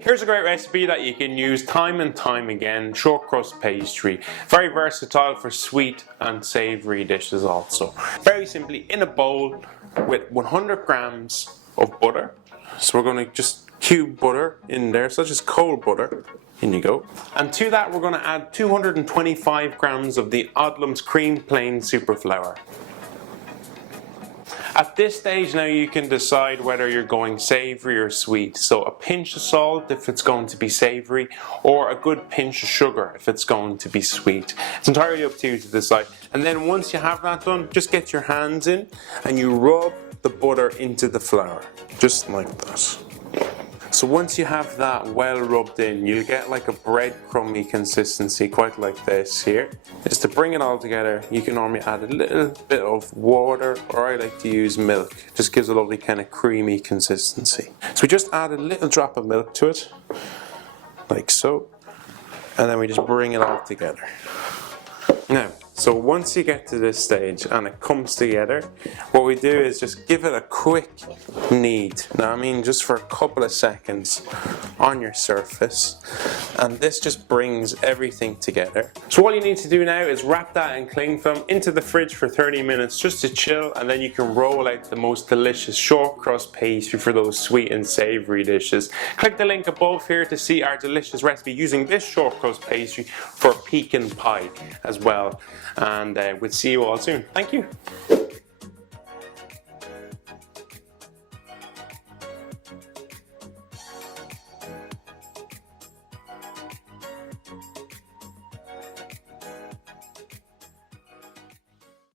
Here's a great recipe that you can use time and time again, shortcrust pastry. Very versatile for sweet and savoury dishes also. Very simply, in a bowl with 100 grams of butter. So we're going to just cube butter in there, so just cold butter. In you go. And to that we're going to add 225 grams of the Odlums cream plain super flour. At this stage now you can decide whether you're going savoury or sweet. So a pinch of salt if it's going to be savoury, or a good pinch of sugar if it's going to be sweet. It's entirely up to you to decide. And then once you have that done, just get your hands in and you rub the butter into the flour. Just like that. So once you have that well rubbed in, you'll get like a breadcrumby consistency, quite like this here. Just to bring it all together, you can normally add a little bit of water, or I like to use milk. Just gives a lovely kind of creamy consistency. So we just add a little drop of milk to it, like so, and then we just bring it all together. Now, so once you get to this stage and it comes together, what we do is just give it a quick knead. Now I mean just for a couple of seconds on your surface, and this just brings everything together. So all you need to do now is wrap that in cling film into the fridge for 30 minutes just to chill, and then you can roll out the most delicious shortcrust pastry for those sweet and savoury dishes. Click the link above here to see our delicious recipe using this shortcrust pastry for pecan pie as well. And we'll see you all soon. Thank you.